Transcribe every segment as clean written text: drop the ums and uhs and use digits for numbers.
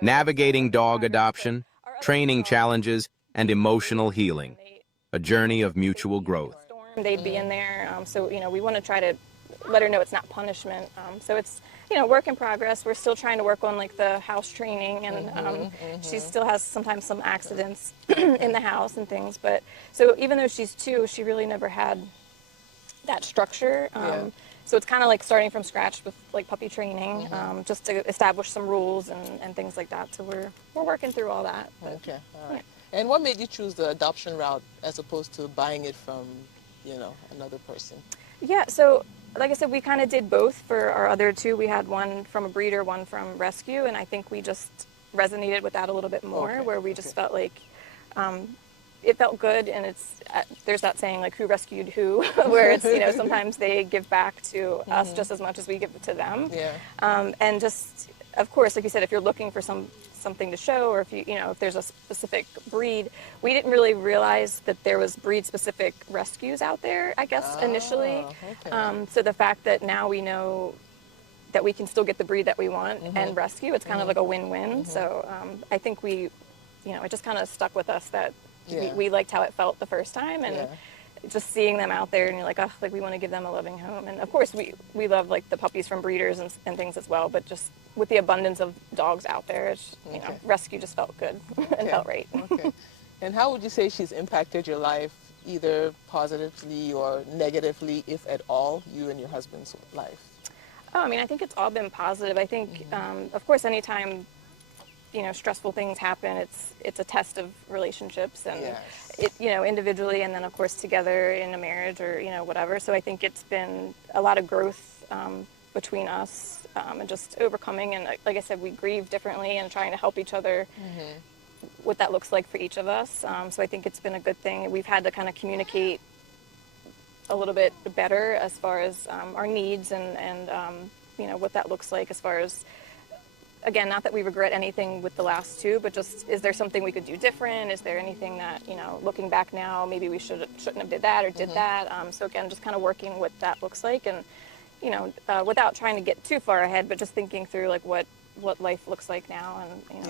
navigating dog adoption, training challenges, and emotional healing, a journey of mutual growth. They'd be in there, so we want to try to let her know it's not punishment. So it's work in progress. We're still trying to work on like the house training, and she still has sometimes some accidents in the house and things. But so even though she's 2, she really never had that structure. So it's kind of like starting from scratch with like puppy training, just to establish some rules and things like that. So we're working through all that. But, okay, all right. Yeah. And what made you choose the adoption route as opposed to buying it from, another person? Yeah, so like I said, we kind of did both for our other 2. We had one from a breeder, one from rescue, and I think we just resonated with that a little bit more, where we just felt like it felt good, and it's there's that saying like who rescued who, where it's sometimes they give back to us just as much as we give to them. Yeah. And just of course, like you said, if you're looking for something to show, or if if there's a specific breed, we didn't really realize that there was breed specific rescues out there, I guess, initially. Okay. So the fact that now we know that we can still get the breed that we want and rescue, it's kind of like a win-win. So I think it just kind of stuck with us that we liked how it felt the first time, and just seeing them out there, and you're like, oh, like we want to give them a loving home. And of course we love like the puppies from breeders and things as well, but just with the abundance of dogs out there, it's, rescue just felt good and felt right. Okay. And how would you say she's impacted your life, either positively or negatively, if at all, you and your husband's life? Oh, I mean, I think it's all been positive. I think, of course, anytime stressful things happen, it's a test of relationships, and individually, and then of course together in a marriage, or whatever. So I think it's been a lot of growth between us, and just overcoming, and like I said, we grieve differently, and trying to help each other what that looks like for each of us. So I think it's been a good thing. We've had to kind of communicate a little bit better as far as our needs, and what that looks like as far as, again, not that we regret anything with the last 2, but just, is there something we could do different? Is there anything that, looking back now, maybe we shouldn't have did that or did that? So again, just kind of working what that looks like, and, without trying to get too far ahead, but just thinking through like what life looks like now, and,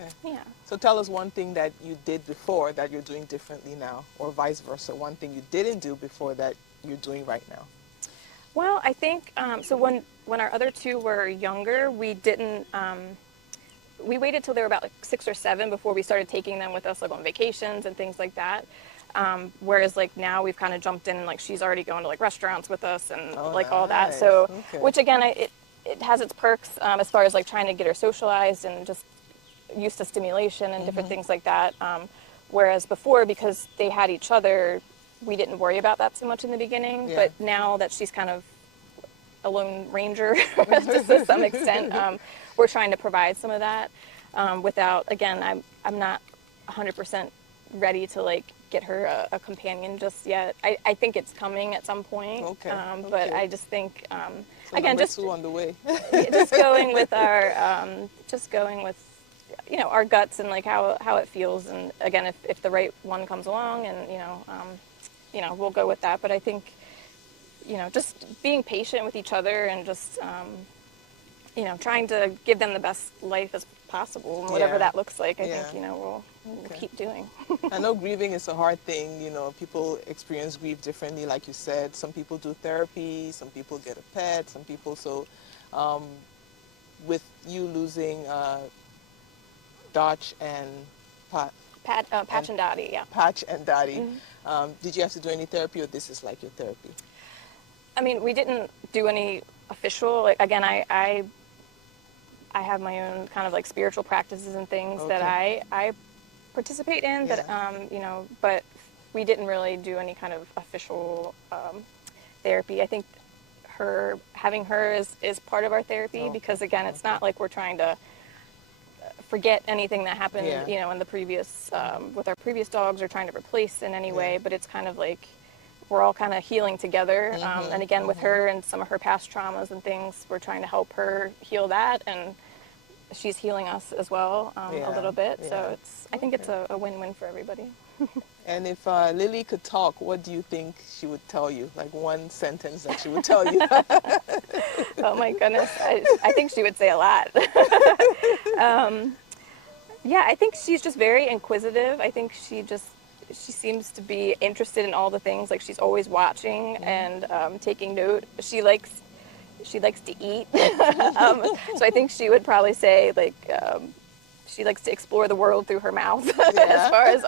Okay. Yeah. So tell us one thing that you did before that you're doing differently now, or vice versa, one thing you didn't do before that you're doing right now. Well, I think, so when our other 2 were younger, we didn't, we waited till they were about like 6 or 7 before we started taking them with us, like on vacations and things like that. Whereas like now we've kind of jumped in, and like she's already going to like restaurants with us, and like all that. So, which again, it has its perks as far as like trying to get her socialized and just used to stimulation and different things like that. Whereas before, because they had each other, we didn't worry about that so much in the beginning. But now that she's kind of a lone ranger, just to some extent, we're trying to provide some of that without, again, I'm not 100% ready to like get her a companion just yet. I think it's coming at some point. But I just think, so again, just on the way. just going with our, our guts, and like how it feels. And again, if the right one comes along, and we'll go with that. But I think, just being patient with each other, and just trying to give them the best life as possible, and whatever that looks like, I think we'll keep doing. I know grieving is a hard thing. People experience grief differently, like you said. Some people do therapy, some people get a pet, some people. So with you losing Dotch and Patch and Dottie, yeah. Patch and Dottie. Did you have to do any therapy, or this is like your therapy? I mean, we didn't do any official, like, again, I have my own kind of like spiritual practices and things that I participate in, that, but we didn't really do any kind of official therapy. I think having her is part of our therapy, because again, it's not like we're trying to forget anything that happened, in the previous, with our previous dogs, or trying to replace in any way, but it's kind of like we're all kind of healing together. And again, with her and some of her past traumas and things, we're trying to help her heal that, and she's healing us as well, a little bit. So I think it's a win-win for everybody. And if Lily could talk, what do you think she would tell you? Like one sentence that she would tell you. Oh my goodness, I think she would say a lot. Yeah, I think she's just very inquisitive. I think she seems to be interested in all the things. Like she's always watching and taking note. She likes to eat. So I think she would probably say like she likes to explore the world through her mouth as far as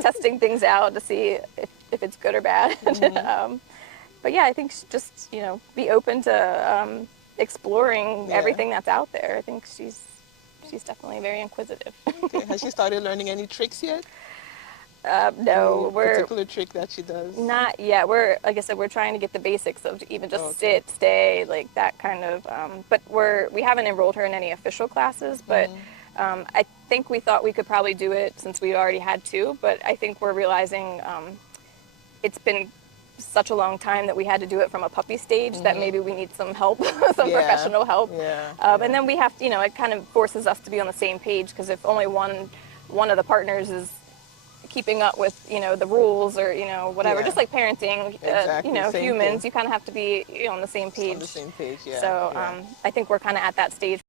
testing things out to see if it's good or bad. But yeah, I think just, be open to exploring everything that's out there. I think she's definitely very inquisitive. Okay. Has she started learning any tricks yet? No, Any particular trick that she does? not yet. Like I said, we're trying to get the basics of even just sit, stay, like that kind of. But we haven't enrolled her in any official classes. But I think we thought we could probably do it since we already had two. But I think we're realizing it's been such a long time that we had to do it from a puppy stage that maybe we need some help, some professional help. And then we have to, it kind of forces us to be on the same page, because if only one of the partners is keeping up with, the rules or, whatever, just like parenting, humans, you kind of have to be on the same page. On the same page, yeah. So I think we're kind of at that stage.